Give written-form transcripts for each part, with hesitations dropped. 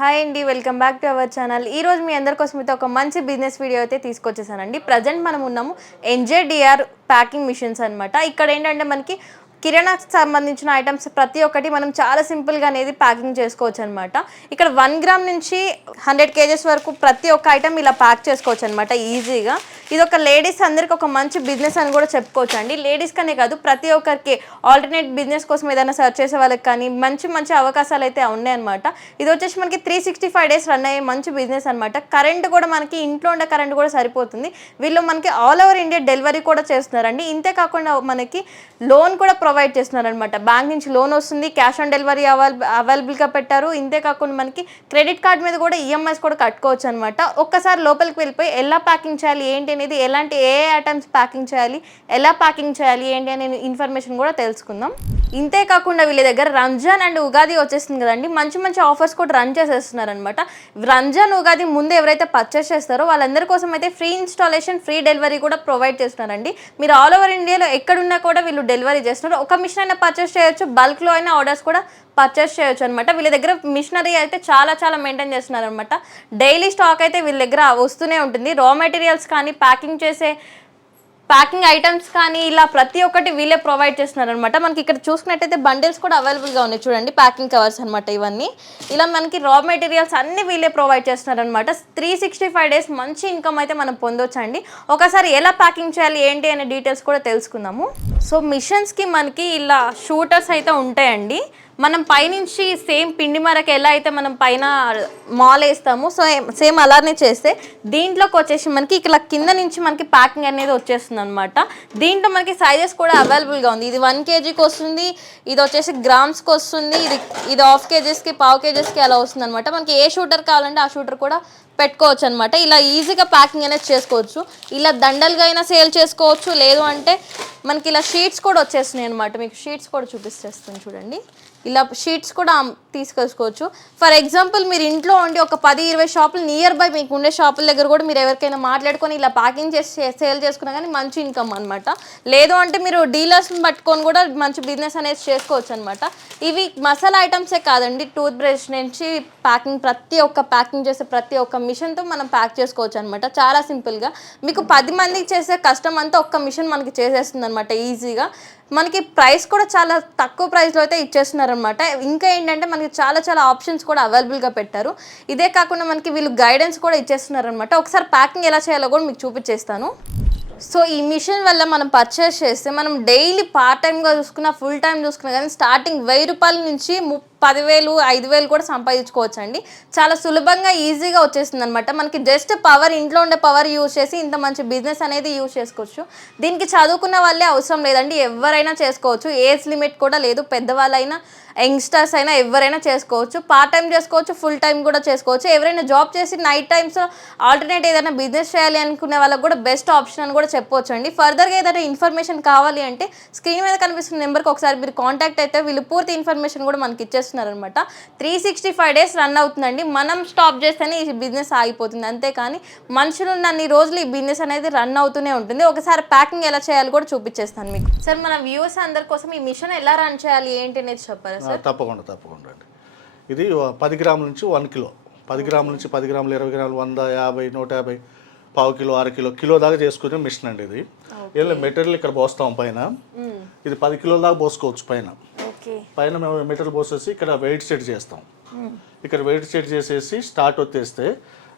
Hi అండి, welcome back to our channel. ఈ రోజు మీ అందరి కోసం అయితే ఒక మంచి బిజినెస్ వీడియో అయితే తీసుకొచ్చేసానండి. ప్రజెంట్ మనం ఉన్నాము NJDR ప్యాకింగ్ మిషన్స్ అనమాట. ఇక్కడ ఏంటంటే మనకి కిరాణాకి సంబంధించిన ఐటమ్స్ ప్రతి ఒక్కటి మనం చాలా సింపుల్గా అనేది ప్యాకింగ్ చేసుకోవచ్చు అనమాట. ఇక్కడ 1 గ్రామ్ నుంచి 100 kgs వరకు ప్రతి ఒక్క ఐటమ్ ఇలా ప్యాక్ చేసుకోవచ్చు అనమాట ఈజీగా. ఇది ఒక లేడీస్ అందరికి ఒక మంచి బిజినెస్ అని కూడా చెప్పుకోవచ్చు అండి. లేడీస్ కనే కాదు, ప్రతి ఒక్కరికి ఆల్టర్నేట్ బిజినెస్ కోసం ఏదైనా సర్చ్ చేసే వాళ్ళకి కానీ మంచి మంచి అవకాశాలు అయితే ఉన్నాయన్నమాట. ఇది వచ్చేసి మనకి 365 days రన్ అయ్యే మంచి బిజినెస్ అనమాట. కరెంట్ కూడా మనకి ఇంట్లో ఉండే కరెంట్ కూడా సరిపోతుంది. వీళ్ళు మనకి ఆల్ ఓవర్ ఇండియా డెలివరీ కూడా చేస్తున్నారండి. ఇంతే కాకుండా మనకి లోన్ కూడా ప్రొవైడ్ చేస్తున్నారనమాట. బ్యాంక్ నుంచి లోన్ వస్తుంది, క్యాష్ ఆన్ డెలివరీ అవైలబుల్గా పెట్టారు. ఇంతే కాకుండా మనకి క్రెడిట్ కార్డ్ మీద కూడా ఈఎంఐస్ కూడా కట్టుకోవచ్చు అనమాట. ఒక్కసారి లోపలికి వెళ్ళిపోయి ఎలా ప్యాకింగ్ చేయాలి ఏంటి అనేది, ఎలాంటి ఏ ఐటమ్స్ ప్యాకింగ్ చేయాలి, ఎలా ప్యాకింగ్ చేయాలి ఏంటి అనే ఇన్ఫర్మేషన్ కూడా తెలుసుకుందాం. ఇంతే కాకుండా వీళ్ళ దగ్గర రంజాన్ అండ్ ఉగాది వచ్చేస్తుంది కదండి, మంచి మంచి ఆఫర్స్ కూడా రన్ చేసేస్తున్నారు అనమాట. రంజాన్ ఉగాది ముందు ఎవరైతే పర్చేస్ చేస్తారో వాళ్ళందరి కోసం అయితే ఫ్రీ ఇన్స్టాలేషన్, ఫ్రీ డెలివరీ కూడా ప్రొవైడ్ చేస్తున్నారండి. మీరు ఆల్ ఓవర్ ఇండియాలో ఎక్కడున్నా కూడా వీళ్ళు డెలివరీ చేస్తున్నారు. ఒక మిషన్ అయినా పర్చేస్ చేయొచ్చు, బల్క్లో అయినా ఆర్డర్స్ కూడా పర్చేస్ చేయొచ్చు అనమాట. వీళ్ళ దగ్గర మిషనరీ అయితే చాలా మెయింటైన్ చేస్తున్నారు అనమాట. డైలీ స్టాక్ అయితే వీళ్ళ దగ్గర వస్తూనే ఉంటుంది. రా మెటీరియల్స్ కానీ, ప్యాకింగ్ ఐటమ్స్ కానీ ఇలా ప్రతి ఒక్కటి వీళ్ళే ప్రొవైడ్ చేస్తున్నారు అనమాట. మనకి ఇక్కడ చూసుకున్నట్టయితే బండిల్స్ కూడా అవైలబుల్గా ఉన్నాయి చూడండి, ప్యాకింగ్ కవర్స్ అనమాట. ఇవన్నీ ఇలా మనకి రా మెటీరియల్స్ అన్ని వీళ్ళే ప్రొవైడ్ చేస్తున్నారు అనమాట. 365 days మంచి ఇన్కమ్ అయితే మనం పొందొచ్చండి. ఒకసారి ఎలా ప్యాకింగ్ చేయాలి ఏంటి అనే డీటెయిల్స్ కూడా తెలుసుకుందాము. సో మిషన్స్కి మనకి ఇలా షూటర్స్ అయితే ఉంటాయండి. మనం పైనుంచి సేమ్ పిండి మరకు ఎలా అయితే మనం పైన మాల్ వేస్తాము, సో సేమ్ అలానే చేస్తే దీంట్లోకి వచ్చేసి మనకి ఇక్కడ కింద నుంచి మనకి ప్యాకింగ్ అనేది వచ్చేస్తుంది అనమాట. దీంట్లో మనకి సైజెస్ కూడా అవైలబుల్గా ఉంది. ఇది 1 kgకి వస్తుంది, ఇది వచ్చేసి గ్రామ్స్కి వస్తుంది, ఇది ½ kgsకి, పావు kgsకి అలా వస్తుంది అనమాట. మనకి ఏ షూటర్ కావాలంటే ఆ షూటర్ కూడా పెట్టుకోవచ్చు అనమాట. ఇలా ఈజీగా ప్యాకింగ్ అనేది చేసుకోవచ్చు. ఇలా దండలుగా అయినా సేల్ చేసుకోవచ్చు, లేదు అంటే మనకి ఇలా షీట్స్ కూడా వచ్చేస్తున్నాయి అనమాట. మీకు షీట్స్ కూడా చూపిస్తేస్తాను చూడండి. ఇలా షీట్స్ కూడా తీసుకొచ్చుకోవచ్చు. ఫర్ ఎగ్జాంపుల్ మీరు ఇంట్లో ఉండి ఒక 10-20 షాపులు నియర్ బై మీకు ఉండే షాపుల దగ్గర కూడా మీరు ఎవరికైనా మాట్లాడుకొని ఇలా ప్యాకింగ్ చేసి సేల్ చేసుకున్నా కానీ మంచి ఇన్కమ్ అనమాట. లేదు అంటే మీరు డీలర్స్ని పట్టుకొని కూడా మంచి బిజినెస్ అనేది చేసుకోవచ్చు అనమాట. ఇవి మసాలా ఐటమ్సే కాదండి, టూత్ బ్రష్ నుంచి ప్యాకింగ్ చేసే ప్రతి ఒక్క మిషన్తో మనం ప్యాక్ చేసుకోవచ్చు అనమాట. చాలా సింపుల్గా మీకు 10 మందికి చేసే కష్టం అంతా ఒక్క మిషన్ మనకి చేసేస్తుంది అనమాట ఈజీగా. మనకి ప్రైస్ కూడా చాలా తక్కువ ప్రైస్లో అయితే ఇచ్చేస్తున్నారు అనమాట. ఇంకా ఏంటంటే మనకి చాలా ఆప్షన్స్ కూడా అవైలబుల్గా పెట్టారు. ఇదే కాకుండా మనకి వీళ్ళు గైడెన్స్ కూడా ఇచ్చేస్తున్నారు అనమాట. ఒకసారి ప్యాకింగ్ ఎలా చేయాలో కూడా మీకు చూపించేస్తాను. సో ఈ మిషన్ వల్ల మనం పర్చేస్ చేస్తే మనం డైలీ పార్ట్ టైమ్గా చూసుకున్నా, ఫుల్ టైం చూసుకున్నా కానీ స్టార్టింగ్ 1000 రూపాయల నుంచి 10,000, 5,000 కూడా సంపాదించుకోవచ్చు అండి. చాలా సులభంగా ఈజీగా వచ్చేస్తుంది అనమాట. మనకి జస్ట్ పవర్, ఇంట్లో ఉండే పవర్ యూజ్ చేసి ఇంత మంచి బిజినెస్ అనేది యూజ్ చేసుకోవచ్చు. దీనికి చదువుకున్న వాళ్ళే అవసరం లేదండి, ఎవరైనా చేసుకోవచ్చు. ఏజ్ లిమిట్ కూడా లేదు. పెద్దవాళ్ళైనా, యంగ్స్టర్స్ అయినా ఎవరైనా చేసుకోవచ్చు. పార్ట్ టైం చేసుకోవచ్చు, ఫుల్ టైం కూడా చేసుకోవచ్చు. ఎవరైనా జాబ్ చేసి నైట్ టైమ్స్ ఆల్టర్నేట్ ఏదైనా బిజినెస్ చేయాలి అనుకునే వాళ్ళకి కూడా బెస్ట్ ఆప్షన్ అని కూడా చెప్పవచ్చు అండి. ఫర్దర్గా ఏదైనా ఇన్ఫర్మేషన్ కావాలి అంటే స్క్రీన్ మీద కనిపిస్తున్న నెంబర్కి ఒకసారి మీరు కాంటాక్ట్ అయితే వీళ్ళు పూర్తి ఇన్ఫర్మేషన్ కూడా మనకి ఇచ్చేస్తున్నారనమాట. 365 days రన్ అవుతుందండి. మనం స్టాప్ చేస్తేనే ఈ బిజినెస్ ఆగిపోతుంది, అంతేకాని మనుషులు ఉన్నన్ని రోజులు ఈ బిజినెస్ అనేది రన్ అవుతూనే ఉంటుంది. ఒకసారి ప్యాకింగ్ ఎలా చేయాలి కూడా చూపించేస్తాను మీకు. సార్, మన వ్యూవర్స్ అందరి కోసం ఈ మిషన్ ఎలా రన్ చేయాలి ఏంటి అనేది చెప్పారా సార్? తప్పకుండా అండి. ఇది 10 గ్రాముల నుంచి 1 కిలో, 10 గ్రాముల నుంచి 10 గ్రాములు, 20 గ్రాములు, 100, 50, 150, పావు కిలో, అర కిలో దాకా చేసుకునే మిషన్ అండి ఇది. ఏం మెటీరియల్ ఇక్కడ పోస్తాం పైన. ఇది 10 కిలోల దాకా పోసుకోవచ్చు పైన. మేము మెటీరియల్ పోసేసి ఇక్కడ వెయిట్ సెట్ చేస్తాం. ఇక్కడ వెయిట్ సెట్ చేసేసి స్టార్ట్ వచ్చేస్తే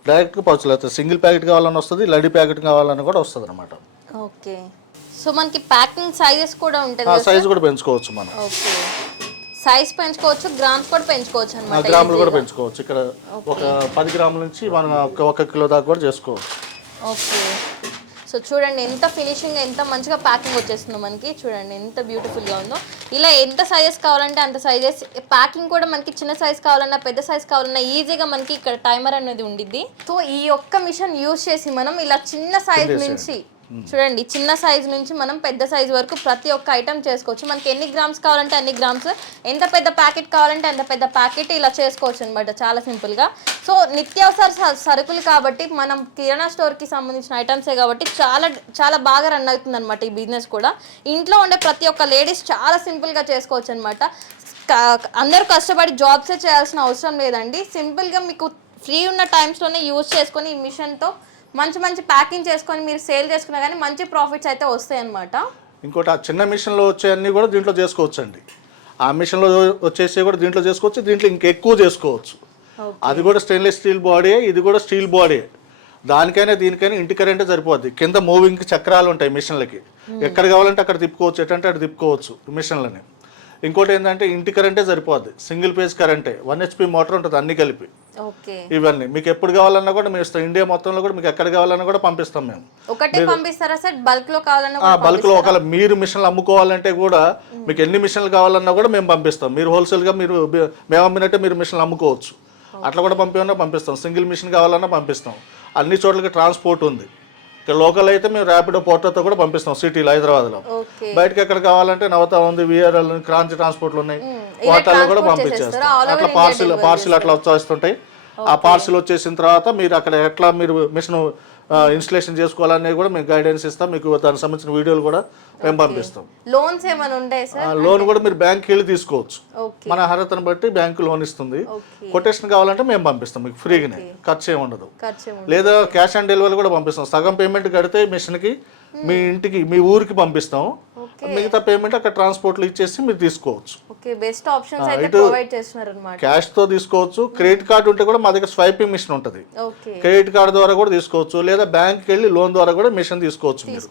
డైరెక్ట్గా పౌచులు అవుతుంది. సింగిల్ ప్యాకెట్ కావాలని వస్తుంది, లడ్డీ ప్యాకెట్ కావాలని కూడా వస్తుంది అనమాట. ఓకే. సో మనకి ప్యాకింగ్ సైజెస్ కూడా ఉంటుంది, సైజ్ కూడా పెంచుకోవచ్చు మనం. ఓకే, సైజ్ పెంచుకోవచ్చు, గ్రామ్స్ కూడా పెంచుకోవచ్చు అన్నమాట. గ్రాములు కూడా పెంచుకోవచ్చు. ఇక్కడ ఒక 10 గ్రాముల నుంచి మనం 1 కిలో దాకా కూడా చేసుకోవచ్చు. ఓకే. సో చూడండి ఎంత ఫినిషింగ్, ఎంత మంచిగా ప్యాకింగ్ వచ్చేస్తుందో మనకి. చూడండి ఎంత బ్యూటిఫుల్గా ఉందో. ఇలా ఎంత సైజెస్ కావాలంటే అంత సైజెస్. ప్యాకింగ్ కూడా మనకి చిన్న సైజ్ కావాలన్నా, పెద్ద సైజ్ కావాలన్నా ఈజీగా మనకి ఇక్కడ టైమర్ అనేది ఉండిద్ది. సో ఈ ఒక్క మిషన్ యూజ్ చేసి మనం ఇలా చిన్న సైజ్ నుంచి చూడండి, చిన్న సైజ్ నుంచి మనం పెద్ద సైజ్ వరకు ప్రతి ఒక్క ఐటమ్ చేసుకోవచ్చు. మనకి ఎన్ని గ్రామ్స్ కావాలంటే అన్ని గ్రామ్స్, ఎంత పెద్ద ప్యాకెట్ కావాలంటే అంత పెద్ద ప్యాకెట్ ఇలా చేసుకోవచ్చు అనమాట, చాలా సింపుల్గా. సో నిత్యావసర సరుకులు కాబట్టి మనం కిరాణా స్టోర్కి సంబంధించిన ఐటమ్సే కాబట్టి చాలా బాగా రన్ అవుతుంది అనమాట ఈ బిజినెస్ కూడా. ఇంట్లో ఉండే ప్రతి ఒక్క లేడీస్ చాలా సింపుల్గా చేసుకోవచ్చు అనమాట. అందరూ కష్టపడి జాబ్సే చేయాల్సిన అవసరం లేదండి. సింపుల్గా మీకు ఫ్రీ ఉన్న టైమ్స్లోనే యూజ్ చేసుకొని ఈ మిషన్తో మంచి మంచి ప్యాకింగ్ చేసుకొని మీరు సేల్ చేసుకున్నా కానీ మంచి ప్రాఫిట్స్ అయితే వస్తాయి అన్నమాట. ఇంకోటి ఆ చిన్న మిషన్లో వచ్చేవన్నీ కూడా దీంట్లో చేసుకోవచ్చు అండి. ఆ మిషన్లో వచ్చేసి కూడా దీంట్లో చేసుకోవచ్చు, దీంట్లో ఇంకెక్కువ చేసుకోవచ్చు. అది కూడా స్టెయిన్లెస్ స్టీల్ బాడీ, ఇది కూడా స్టీల్ బాడీ. దానికైనా దీనికైనా ఇంటి కరెంటే సరిపోద్ది. కింద మూవింగ్ చక్రాలు ఉంటాయి మిషన్లకి, ఎక్కడ కావాలంటే అక్కడ తిప్పుకోవచ్చు, ఎటంటే అటు తిప్పుకోవచ్చు మిషన్లని. ఇంకోటి ఏంటంటే ఇంటి కరెంటే సరిపోద్ది, సింగిల్ పేజ్ కరెంటే, 1 HP మోటార్ ఉంటుంది అన్ని కలిపి. ఇవన్నీ మీకు ఎప్పుడు కావాలన్నా కూడా మేము ఇస్తాం. ఇండియా మొత్తంలో కూడా మీకు ఎక్కడ కావాలన్నా కూడా పంపిస్తాం మేము. ఒకటే పంపిస్తారా సార్? బల్క్ లో కావాలన్నా బల్క్ లో ఒకవేళ మీరు మిషన్లు అమ్ముకోవాలంటే కూడా మీకు ఎన్ని మిషన్లు కావాలన్నా కూడా మేము పంపిస్తాం. మీరు హోల్సేల్ గా మీరు మేము అమ్మినట్టే మీరు మిషన్లు అమ్ముకోవచ్చు, అట్లా కూడా పంపిస్తాం. సింగిల్ మిషన్ కావాలన్నా పంపిస్తాం. అన్ని చోట్లకి ట్రాన్స్పోర్ట్ ఉంది. ఇక్కడ లోకల్ అయితే మేము ర్యాపిడో పోర్టర్తో కూడా పంపిస్తాం సిటీలో, హైదరాబాద్లో. బయటకి ఎక్కడ కావాలంటే నవత ఉంది, విఆర్ఎల్, క్రాంతి ట్రాన్స్పోర్ట్లు ఉన్నాయి, వాటిల్లో కూడా పంపించేస్తాం. అట్లా పార్సిల్ అట్లా వచ్చేస్తుంటాయి. ఆ పార్సిల్ వచ్చేసిన తర్వాత మీరు అక్కడ ఎట్లా మీరు మిషన్ ఇన్స్టలేషన్ చేసుకోవాలనేది కూడా మేము గైడెన్స్ ఇస్తాం. మీకు దానికి సంబంధించిన వీడియోలు కూడా మేము పంపిస్తాం. లోన్స్ ఏమైనా ఉంటాయి సార్? లోన్ కూడా మీరు బ్యాంక్కి వెళ్ళి తీసుకోవచ్చు. మన అర్హతను బట్టి బ్యాంకు లోన్ ఇస్తుంది. కొటేషన్ కావాలంటే మేము పంపిస్తాం మీకు ఫ్రీగానే, ఖర్చు ఏమి ఉండదు. లేదా క్యాష్ ఆన్ డెలివరీ కూడా పంపిస్తాం. సగం పేమెంట్ కడితే మిషన్కి మీ ఇంటికి మీ ఊరికి పంపిస్తాం, మిగతా పేమెంట్ అక్కడ ట్రాన్స్పోర్ట్లో ఇచ్చేసి మీరు తీసుకోవచ్చు. బెస్ట్ ఆప్షన్స్ అయితే ప్రొవైడ్ చేస్తున్నారన్నమాట. క్యాష్ తో తీసుకోవచ్చు, క్రెడిట్ కార్డు ఉంటే కూడా మా దగ్గర స్వైపింగ్ మిషన్ ఉంటుంది, క్రెడిట్ కార్డు ద్వారా కూడా తీసుకోవచ్చు, లేదా బ్యాంక్కి వెళ్ళి లోన్ ద్వారా కూడా మిషన్ తీసుకోవచ్చు. మీరు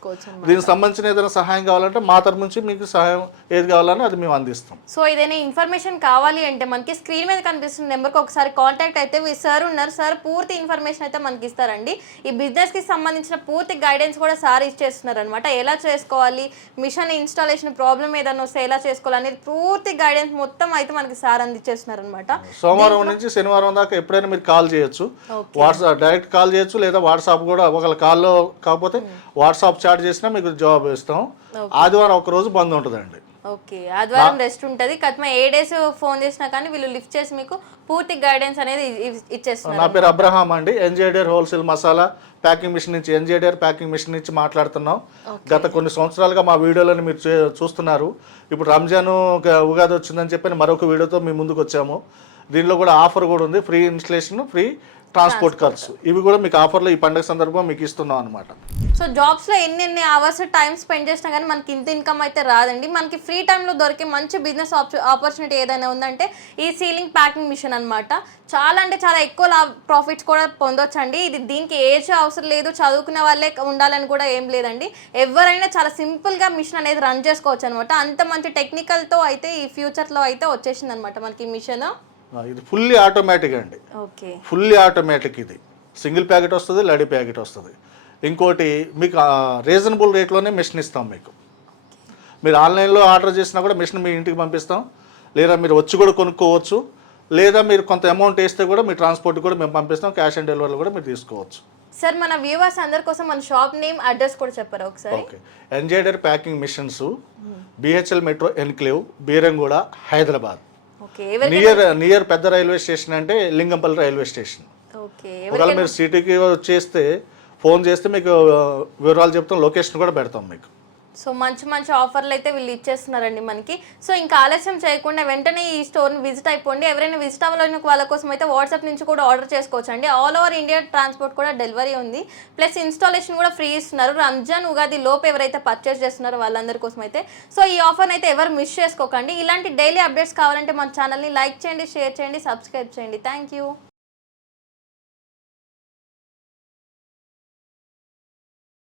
దీనికి సంబంధించిన ఏదైనా సహాయం కావాలంటే మా తరపు నుంచి మీకు సహాయం ఏది కావాలని అది మేము అందిస్తాం. సో ఏదైనా ఇన్ఫర్మేషన్ కావాలి అంటే మనకి స్క్రీన్ మీద కనిపిస్తున్న నెంబర్కి ఒకసారి కాంటాక్ట్ అయితే సార్ ఉన్నారు, సార్ పూర్తి ఇన్ఫర్మేషన్ అయితే మనకి ఇస్తారండి. ఈ బిజినెస్ కి సంబంధించిన పూర్తి గైడెన్స్ కూడా సార్ ఇచ్చేస్తున్నారు అనమాట. ఎలా చేసుకోవాలి, మిషన్ ఇన్స్టాలేషన్ ప్రాబ్లం ఏదైనా వస్తే ఎలా చేసుకోవాలి అనేది పూర్తి గైడెన్స్ మొత్తం అయితే మనకి సార్ అందించేస్తున్నారు అనమాట. సోమవారం నుంచి శనివారం దాకా ఎప్పుడైనా మీరు కాల్ చేయొచ్చు, వాట్సాప్ డైరెక్ట్ కాల్ చేయొచ్చు, లేదా వాట్సాప్ కూడా ఒకవేళ కాల్లో కాకపోతే వాట్సాప్ చాట్ చేసినా మీకు జవాబు ఇస్తాం. ఆదివారం ఒక రోజు బంద్ ఉంటుందండి. ఓకే, ఆదివారం రెస్ట్ ఉంటుంది. కత్మ ఏ డేస్ ఫోన్ చేసినా కానీ వీళ్ళు లిఫ్ట్ చేసి మీకు పూర్తి గైడెన్స్ అనేది ఇచ్చేస్తున్నారు. నా పేరు అబ్రహాం అండి, ఎన్జేడిఆర్ హోల్సేల్ మసాలా ప్యాకింగ్ మిషన్ నుంచి, ఎన్జేడిఆర్ ప్యాకింగ్ మిషన్ నుంచి మాట్లాడుతున్నాం. గత కొన్ని సంవత్సరాలుగా మా వీడియోలను మీరు చూస్తున్నారు. ఇప్పుడు రంజాన్ ఉగాది వచ్చిందని చెప్పి మరొక వీడియోతో మీ ముందుకు వచ్చాము. దీనిలో కూడా ఆఫర్ కూడా ఉంది, ఫ్రీ ఇన్స్టలేషన్, ఫ్రీ ట్రాన్స్పోర్ట్ ఖర్చు. ఇవి కూడా మీకు ఆఫర్లో ఈ పండుగ సందర్భంగా మీకు ఇస్తున్నాం అనమాట. సో జాబ్స్లో ఎన్ని అవర్స్ టైం స్పెండ్ చేసినా కానీ మనకి ఇంత ఇన్కమ్ అయితే రాదండి. మనకి ఫ్రీ టైంలో దొరికే మంచి బిజినెస్ ఆపర్చునిటీ ఏదైనా ఉందంటే ఈ సీలింగ్ ప్యాకింగ్ మిషన్ అనమాట. చాలా అంటే చాలా ఎక్కువ ప్రాఫిట్స్ కూడా పొందొచ్చండి. దీనికి ఏజ్ అవసరం లేదు, చదువుకునే వాళ్ళే ఉండాలని కూడా ఏం లేదండి. ఎవరైనా చాలా సింపుల్గా మిషన్ అనేది రన్ చేసుకోవచ్చు అనమాట. అంత మంచి టెక్నికల్తో అయితే ఈ ఫ్యూచర్లో అయితే వచ్చేసింది అనమాట మనకి ఈ మిషన్. ఇది ఫుల్లీ ఆటోమేటిక్ అండి, ఫుల్లీ ఆటోమేటిక్. ఇది సింగిల్ ప్యాకెట్ వస్తుంది, లడీ ప్యాకెట్ వస్తుంది. ఇంకోటి మీకు రీజనబుల్ రేట్లోనే మిషన్ ఇస్తాం మీకు. మీరు ఆన్లైన్లో ఆర్డర్ చేసినా కూడా మిషన్ మీ ఇంటికి పంపిస్తాం, లేదా మీరు వచ్చి కూడా కొనుక్కోవచ్చు, లేదా మీరు కొంత అమౌంట్ వేస్తే కూడా మీ ట్రాన్స్పోర్ట్ కూడా మేము పంపిస్తాం. క్యాష్ ఆన్ డెలివరీలో కూడా మీరు తీసుకోవచ్చు. సార్ మన వ్యూవర్స్ అందరి కోసం మన షాప్ నేమ్, అడ్రస్ కూడా చెప్పారు ఒకసారి. Okay, NJDR packing machines, BHL metro enclave, Beeramguda, Hyderabad. Near పెద్ద రైల్వే స్టేషన్ అంటే లింగంపల్లి రైల్వే స్టేషన్. ఒకవేళ మీరు సిటీకి వచ్చేస్తే ఫోన్ చేస్తే మీకు వివరాలు చెప్తాం, లొకేషన్ కూడా పెడతాం మీకు. సో మంచి ఆఫర్లు అయితే వీళ్ళు ఇచ్చేస్తున్నారండి మనకి. సో ఇంకా ఆలస్యం చేయకుండా వెంటనే ఈ స్టోర్ని విజిట్ అయిపోండి. ఎవరైనా విజిట్ అవ్వాలని వాళ్ళ కోసం అయితే వాట్సాప్ నుంచి కూడా ఆర్డర్ చేసుకోవచ్చు అండి. ఆల్ ఓవర్ ఇండియా ట్రాన్స్పోర్ట్ కూడా డెలివరీ ఉంది, ప్లస్ ఇన్స్టాలేషన్ కూడా ఫ్రీ ఇస్తున్నారు. రంజాన్ ఉగాది లోపు ఎవరైతే పర్చేస్ చేస్తున్నారో వాళ్ళందరి కోసం అయితే. సో ఈ ఆఫర్ని అయితే ఎవరు మిస్ చేసుకోకండి. ఇలాంటి డైలీ అప్డేట్స్ కావాలంటే మన ఛానల్ని లైక్ చేయండి, షేర్ చేయండి, సబ్స్క్రైబ్ చేయండి. Thank you.